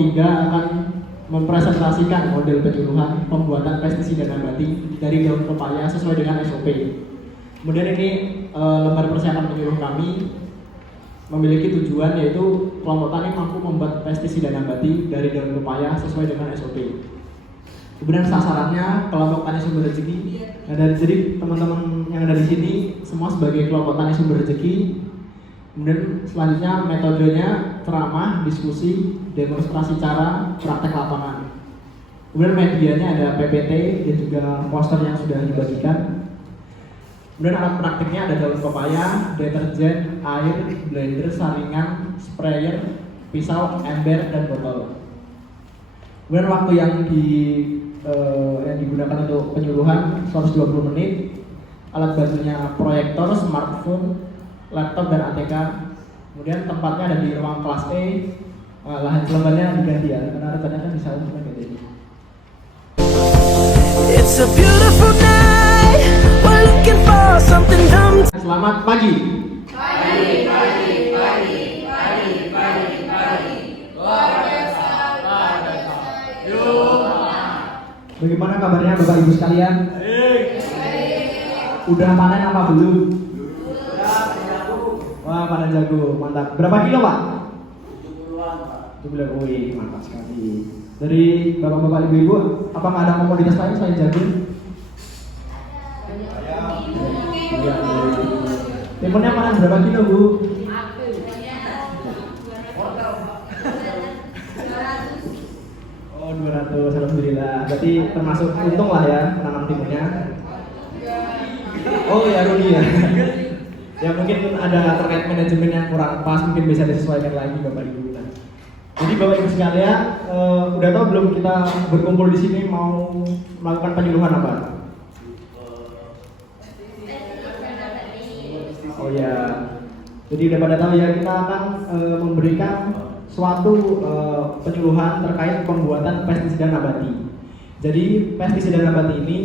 3 akan mempresentasikan model penyuluhan pembuatan pestisida nabati dari daun pepaya sesuai dengan SOP. Kemudian ini lembar persiapan penyuluh kami memiliki tujuan yaitu kelompok tani mampu membuat pestisida nabati dari daun pepaya sesuai dengan SOP. Kemudian sasarannya kelompok tani sumber rezeki. Nah, jadi teman-teman yang ada di sini semua sebagai kelompok tani sumber rezeki. Kemudian selanjutnya metodenya ceramah, diskusi, demonstrasi cara, praktek lapangan. Kemudian medianya ada PPT dan juga poster yang sudah dibagikan. Kemudian alat praktiknya ada daun pepaya, deterjen, air, blender, saringan, sprayer, pisau, ember, dan botol. Kemudian waktu yang digunakan untuk penyuluhan 120 menit. Alat bantunya proyektor, smartphone, laptop, dan ATK. Kemudian tempatnya ada di ruang kelas E. Lahan selembarnya diganti ya, karena rekannya kan bisa cuma ganti. It's a beautiful night. We're looking for something dumb. Selamat pagi. Pagi. Bagaimana kabarnya Bapak Ibu sekalian? Udah panen apa belum? Wah, panen jago, mantap. Berapa kilo Pak? 70-an Pak. 70, wih, mantap sekali. Dari Bapak-Bapak Ibu-Ibu, apakah ada komoditas lain selain jagung? Iya. Timunnya panen berapa kilo Bu? Oh, 200, alhamdulillah. Berarti termasuk untung lah ya menanam timunnya. Oh ya, rugi ya. Ya mungkin ada terkait manajemen yang kurang pas, mungkin bisa disesuaikan lagi Bapak Ibu. Jadi Bapak Ibu sekalian, udah tahu belum kita berkumpul di sini mau melakukan penyuluhan apa? Oh ya, jadi udah pada tahu ya, kita akan memberikan suatu penyuluhan terkait pembuatan pestisida nabati. Jadi pestisida nabati ini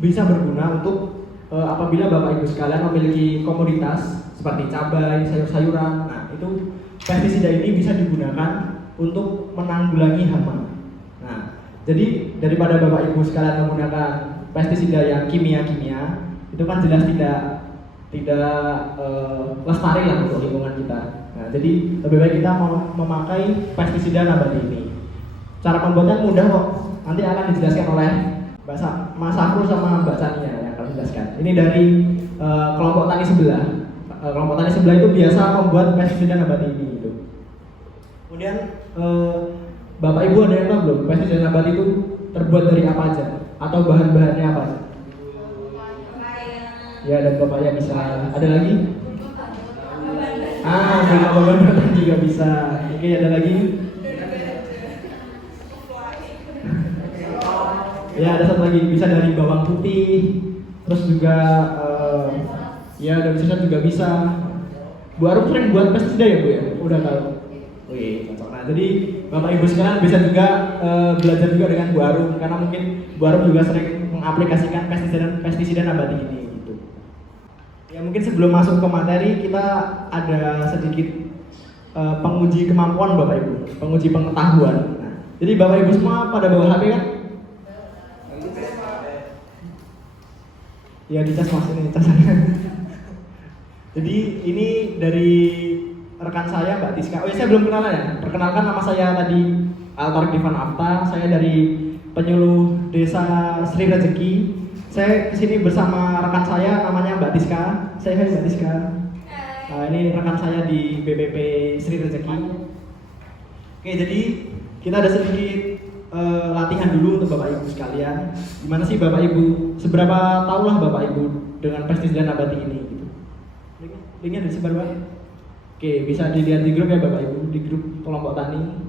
bisa berguna untuk apabila Bapak Ibu sekalian memiliki komoditas seperti cabai, sayur-sayuran. Nah, itu pestisida ini bisa digunakan untuk menanggulangi hama. Nah, jadi daripada Bapak Ibu sekalian menggunakan pestisida yang kimia-kimia, itu kan jelas tidak lestari lah untuk lingkungan kita. Nah, jadi lebih baik kita memakai pestisida nabati ini. Cara pembuatannya mudah kok. Nanti akan dijelaskan oleh Mas Afrul sama Mbak Chania yang akan menjelaskan. Ini dari kelompok tani sebelah. Kelompok tani sebelah itu biasa membuat pestisida nabati ini. Gitu. Kemudian Bapak Ibu ada yang tahu belum pestisida nabati itu terbuat dari apa aja? Atau bahan-bahannya apa aja? Ya, dan pepaya bisa. Ada lagi? Bahan-bahan juga bisa. Oke, ada lagi? Ya, ada satu lagi, bisa dari bawang putih, terus juga ya dari sisat juga bisa. Bu Arum sering buat pestisida ya Bu ya? Udah tahu. Wih, cocok. Nah, jadi Bapak Ibu sekarang bisa juga belajar juga dengan Bu Arum, karena mungkin Bu Arum juga sering mengaplikasikan pestisida nabati ini gitu. Ya, mungkin sebelum masuk ke materi kita ada sedikit penguji kemampuan Bapak Ibu, penguji pengetahuan. Nah, jadi Bapak Ibu semua pada bawa HP kan? Ya, dicas Mas, ini casannya. Jadi ini dari rekan saya Mbak Tiska. Oh ya, saya belum kenalan ya. Perkenalkan, nama saya tadi Altarik Divan Afta. Saya dari penyuluh Desa Sri Rezeki. Saya kesini bersama rekan saya namanya Mbak Tiska. Saya Mbak Tiska. Nah, ini rekan saya di BPP Sri Rezeki. Oke, jadi kita ada sedikit latihan dulu untuk Bapak Ibu sekalian. Gimana sih Bapak Ibu, seberapa tahulah Bapak Ibu dengan pestisida nabati ini gitu. Linknya disebar Pak. Oke, bisa dilihat di grup ya Bapak Ibu, di grup kelompok tani.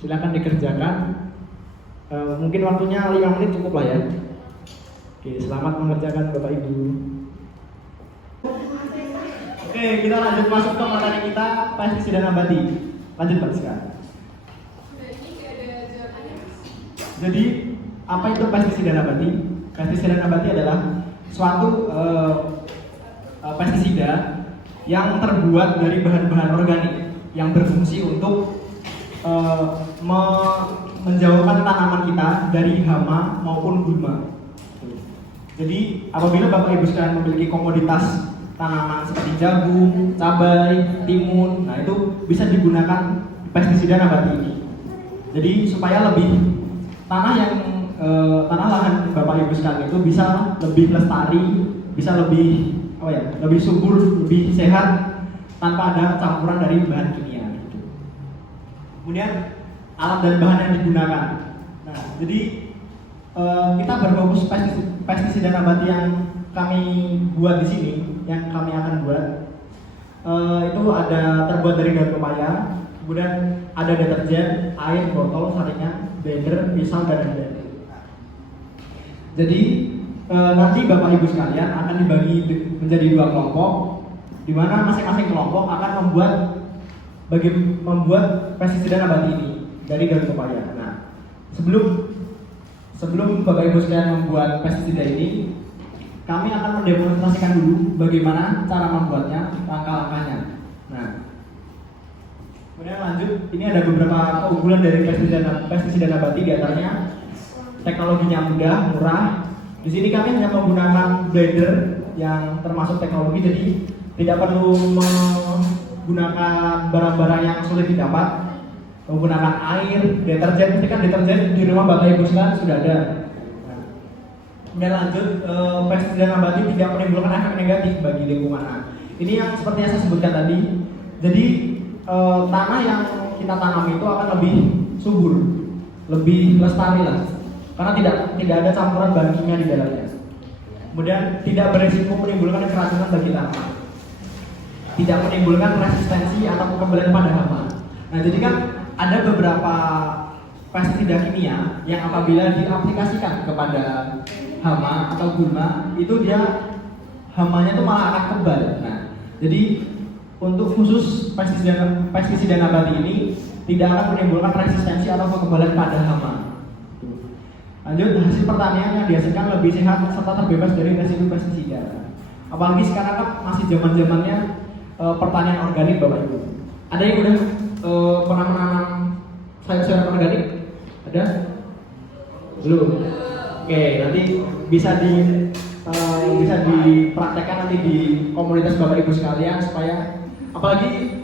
Silakan dikerjakan. Mungkin waktunya 5 menit cukup lah ya. Oke, selamat mengerjakan Bapak Ibu. Oke, kita lanjut masuk ke materi kita, pestisida nabati. Lanjut Pak Siska. Jadi, apa itu pestisida nabati? Pestisida nabati adalah suatu pestisida yang terbuat dari bahan-bahan organik yang berfungsi untuk menjauhkan tanaman kita dari hama maupun gulma. Jadi apabila Bapak Ibu sekalian memiliki komoditas tanaman seperti jagung, cabai, timun, nah itu bisa digunakan pestisida nabati ini. Jadi supaya lebih tanah lahan Bapak Ibu sekalian itu bisa lebih lestari, bisa lebih lebih subur, lebih sehat tanpa ada campuran dari bahan kimia. Kemudian alat dan bahan yang digunakan. Nah, jadi kita berfokus pestisida nabati yang kami buat di sini, yang kami akan buat itu ada terbuat dari daun pepaya, kemudian ada deterjen, air, botol, saringan, blender, pisau, dan lain-lain. Jadi nanti Bapak Ibu sekalian akan dibagi menjadi 2 kelompok, di mana masing-masing kelompok akan membuat pestisida nabati ini dari daun pepaya. Nah, sebelum Bapak Ibu sekalian membuat pestisida ini, kami akan mendemonstrasikan dulu bagaimana cara membuatnya, langkah-langkahnya. Nah, kemudian lanjut, ini ada beberapa keunggulan dari pestisida nabati, di antaranya teknologinya mudah, murah. Di sini kami hanya menggunakan blender yang termasuk teknologi, jadi tidak perlu menggunakan barang-barang yang sulit didapat, menggunakan air, deterjen. Ini kan deterjen di rumah Bapak Ibu sekalian sudah ada. Kemudian lanjut, pestisida nabati tidak menimbulkan efek negatif bagi lingkungan. Nah, ini yang seperti yang saya sebutkan tadi. Jadi tanah yang kita tanam itu akan lebih subur, lebih lestari lah, karena tidak ada campuran bahan kimia di dalamnya. Kemudian tidak beresiko menimbulkan keracunan bagi tanaman, tidak menimbulkan resistensi atau kekembalan pada hama. Nah, jadi kan ada beberapa pestisida kimia yang apabila diaplikasikan kepada hama atau gulma, itu dia hamanya itu malah akan kebal. Nah, jadi untuk khusus pestisida nabati ini tidak akan menimbulkan resistensi atau kekebalan pada hama. Lanjut, hasil pertanian yang dihasilkan lebih sehat serta terbebas dari residu pestisida. Apalagi sekarang kan masih zaman-zamannya pertanian organik, Bapak Ibu. Ada yang udah pernah menanam sayur-sayuran organik? Ada? Belum. Oke, nanti bisa dipraktekkan nanti di komunitas Bapak Ibu sekalian, supaya apalagi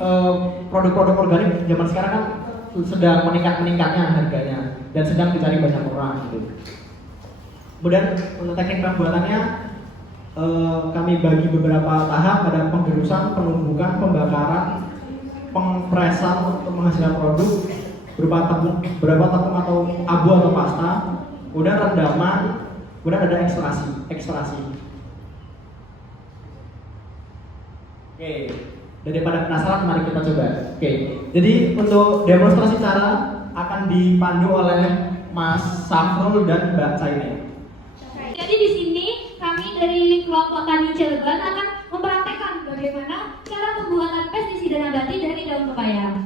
produk-produk organik zaman sekarang kan sedang meningkatnya harganya dan sedang dicari banyak orang gitu. Kemudian untuk teknik pembuatannya kami bagi beberapa tahap, ada penggerusan, penumbukan, pembakaran, pengpresan untuk menghasilkan produk berupa tepung atau abu atau pasta, kemudian rendaman, kemudian ada ekstraksi. Oke, daripada penasaran, mari kita coba. Oke, jadi untuk demonstrasi cara akan dipandu oleh Mas Safrul dan Mbak Caine. Jadi di sini kami dari kelompok Tani Cilegon akan mempraktekkan bagaimana cara pembuatan pestisida nabati dari daun pepaya.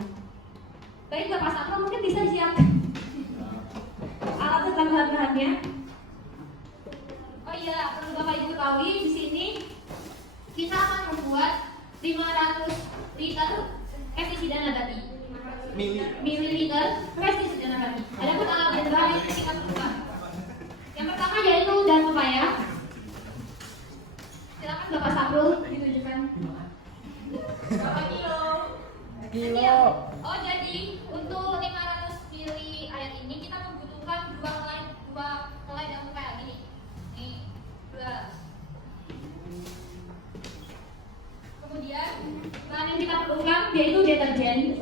Baik, Bapak Safrul mungkin bisa disiapkan alat dan bahan-bahannya. Oh iya, perlu Bapak Ibu ketahui di sini kita akan membuat 500 liter pestisida nabati. Mililiter pestisida nabati. Adapun alat dan bahan yang kita perlukan, yang pertama yaitu daun pepaya. Silakan Bapak Safrul ditunjukkan. Berapa kilo? Kilo. Oh, jadi untuk 500 mili air ini kita membutuhkan 2 helai daun pepaya gini. Nih, 2. Kemudian bahan yang kita perlukan yaitu deterjen.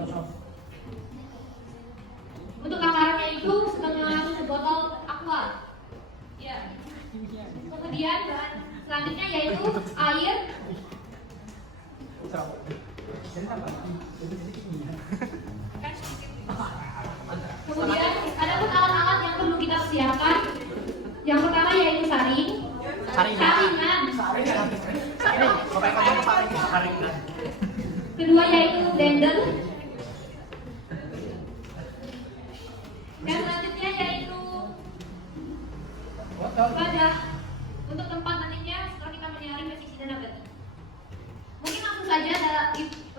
Untuk takarannya itu setengah botol aqua. Ya. Kemudian bahan selanjutnya yaitu air. Kemudian ada pun alat-alat yang perlu kita siapkan. Yang pertama yaitu saringan. Kedua yaitu blender. Dan selanjutnya yaitu wadah untuk tempat nantinya setelah kita menyaring pestisida nabati. Mungkin langsung saja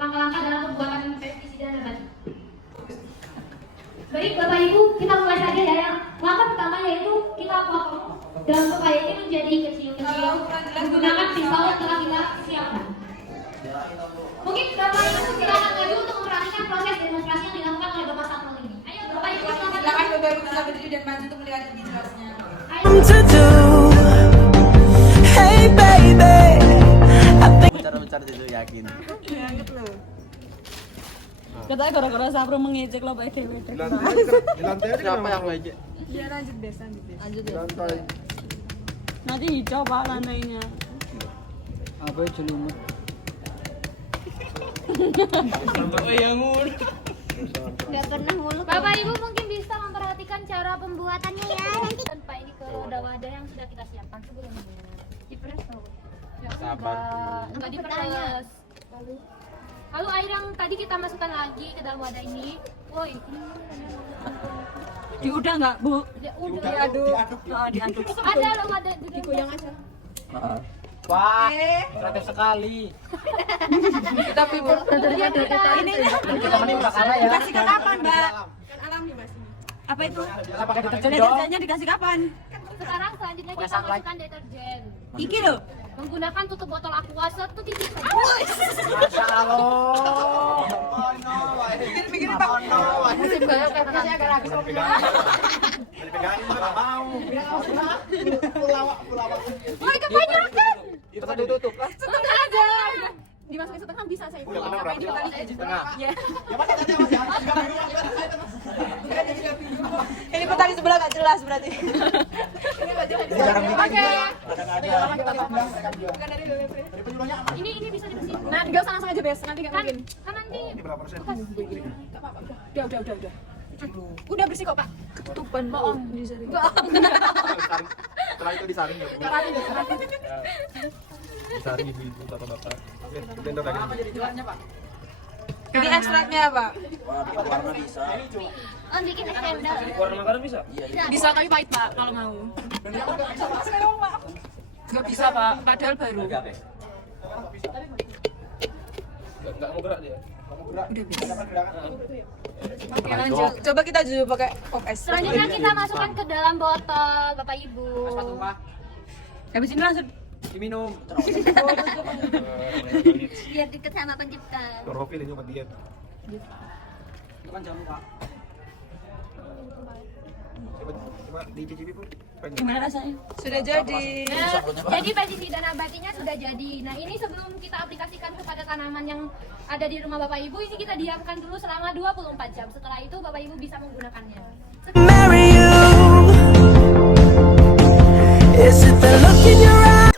langkah-langkah dalam pembuatan pestisida nabati. Baik Bapak Ibu, kita mulai saja ya. Yang langkah pertama yaitu kita potong daun pepaya ini menjadi kecil-kecil menggunakan pisau yang telah kita siapkan. Mungkin Bapak Ibu silakan maju untuk memperhatikan proses demonstrasi yang dilakukan oleh Bapak Samuel ini. Ayo Bapak Ibu silakan. Silakan Bapak Ibu bisa berdiri dan maju untuk melihat jelasnya. to do. Hey baby, I think Bicara-bicara itu yakin. Katanya gara-gara Sapro mengejek lo Pak Dewi. Di lantai siapa yang ngejek? Ya lanjut deh. Lanjut Di lantai. Nanti hijau Pak lantainya. Apa ya jelumut? Nggak pernah nguluk. Bapak Ibu mungkin bisa memperhatikan cara pembuatannya ya. Nanti tanpa ini ke wadah-wadah yang sudah kita siapkan sebelumnya. Diperes tau? Sabar. Enggak diperes. Lalu air yang tadi kita masukkan lagi ke dalam wadah ini. Woi, Diudah nggak Bu? ya udah. Diaduk. Ada loh wadah digoyang aja. Wah, kreatif sekali. Kita pipur. Ini Kita mending makannya ya. Dikasih ke kapan Mbak? Kan alami Mas. Apa itu? Kita pakai deterjen dong. Deterjennya dikasih kapan? sekarang selanjutnya kita Sunlight. masukkan deterjen. Iki loh. Menggunakan tutup botol aqua 1 titik saja. Masya Allah. Mikir Pak. Musim gaya kayaknya saya agak habis kopi. Woi, kebanyakan. Itu kan ditutup kan? Setengah aja. Dimasukin setengah bisa saya. Ngapain kita tadi? Setengah. Iya. Ini petani sebelah nggak jelas berarti. Jarang bikin. Oke. Ini bisa dibersihin. Nah, nggak usah langsung aja Bes, nanti nggak Kan, mungkin. kan nanti Udah. Udah bersih kok Pak. Ketutupan. Bohong. Setelah itu disaring ya. Disaring ibu-ibu bapak-bapak. Blender lagi. Ini ekstraknya Pak. Warna bisa. oh bikin cendol. Warna makanan bisa? Bisa tapi pahit Pak kalau mau. Nggak bisa Pak, padahal baru. Enggak mau gerak dia. Udah bisa. Oke lanjut. Coba kita juga pakai pop es. Selanjutnya kita masukkan ke dalam botol, Bapak Ibu. Habis ini langsung Diminum. Biar deket sama pencipta. Klorofil ini obat diet. Itu kan jamu, Pak. Coba dicicipi, Bu. gimana rasanya? Sudah jadi. Nah, jadi pestisida nabatinya sudah jadi. Nah, ini sebelum kita aplikasikan kepada tanaman yang ada di rumah Bapak Ibu, ini kita diamkan dulu selama 24 jam. Setelah itu Bapak Ibu bisa menggunakannya. marry you. Is it the look in your eyes?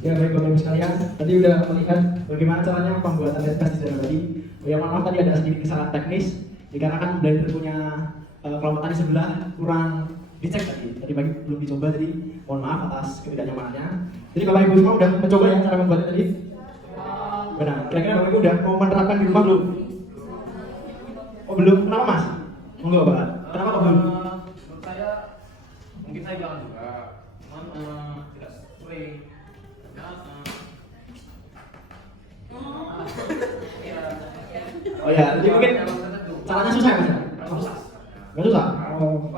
Ya baik Bapak Ibu sekalian, tadi udah melihat bagaimana caranya pembuatan dari pestisida nabati. Yang maaf tadi ada sedikit kesalahan teknis, dikarenakan blender punya kelompokan di sebelah kurang dicek tadi. Tadi pagi belum dicoba, jadi mohon maaf atas ketidaknyamanannya. Jadi Bapak Ibu semua udah mencoba ya cara membuatnya tadi? Benar. Kira-kira Bapak Ibu udah mau menerapkan di rumah belum? Oh belum? Kenapa Mas? Monggo Bapak. Kenapa Pak belum? Menurut saya mungkin saya jalan juga, cuman tidak sering. Oh ya, jadi mungkin caranya susah ya Mas? Susah. Nggak susah? Oh,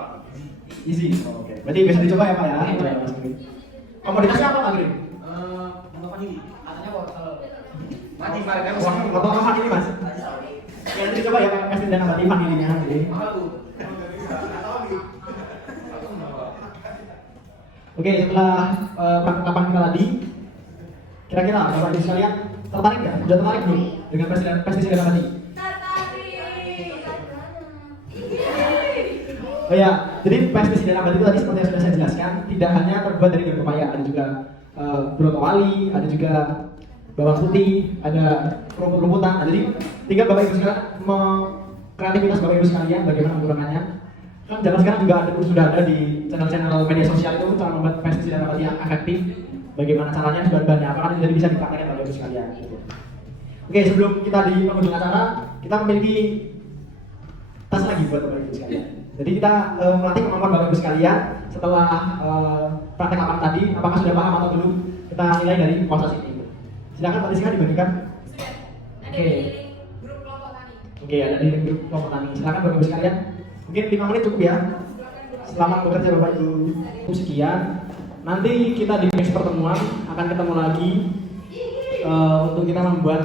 easy. Oh, oke. Berarti bisa dicoba ya Pak ya? Iya, Mas Giri. Komoditasnya apa Pak Giri? Untuk vanili, katanya wortel. Mati Pak, kan wortel apa vanili Mas? Ya nanti coba ya Pak, kasih dana tadi vanilinya. Jadi. Mahal tuh. Oke, setelah percakapan kita tadi, kira-kira Bapak Ibu sekalian tertarik nggak? Udah tertarik belum dengan pestisida tadi? Oh ya, jadi pestisida nabati itu tadi seperti yang sudah saya jelaskan, tidak hanya terbuat dari daun pepaya, ada juga brokoli, ada juga bawang putih, ada rumput-rumputan. Nah, jadi tinggal Bapak Ibu sekalian kreativitas Bapak Ibu sekalian bagaimana menggunakannya. Kan zaman sekarang juga sudah ada di channel-channel media sosial itu cara membuat pestisida nabati yang efektif. Bagaimana caranya, bahan-bahannya apa kan jadi bisa dipraktekkan Bapak Ibu sekalian. Gitu. Oke, sebelum kita di penghujung acara, kita memiliki tas lagi buat Bapak Ibu sekalian. Jadi kita melatih kemampuan Bapak Ibu sekalian setelah praktek lapangan tadi, apakah sudah paham atau belum? Kita nilai dari proses ini. Silakan Mbak Rizka dibagikan. Ada di grup kelompok tani. Oke, ada di grup kelompok tani. Silakan Bapak Ibu sekalian. Mungkin 5 menit cukup ya. Selamat bekerja Bapak Ibu. Sekian. Nanti kita di next pertemuan akan ketemu lagi untuk kita membuat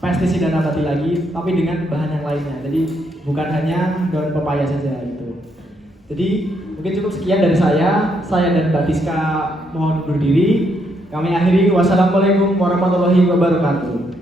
pestisida nabati lagi, tapi dengan bahan yang lainnya. Jadi bukan hanya daun pepaya saja gitu. Jadi mungkin cukup sekian dari saya dan Mbak Tiska mohon undur diri. Kami akhiri, wassalamualaikum warahmatullahi wabarakatuh.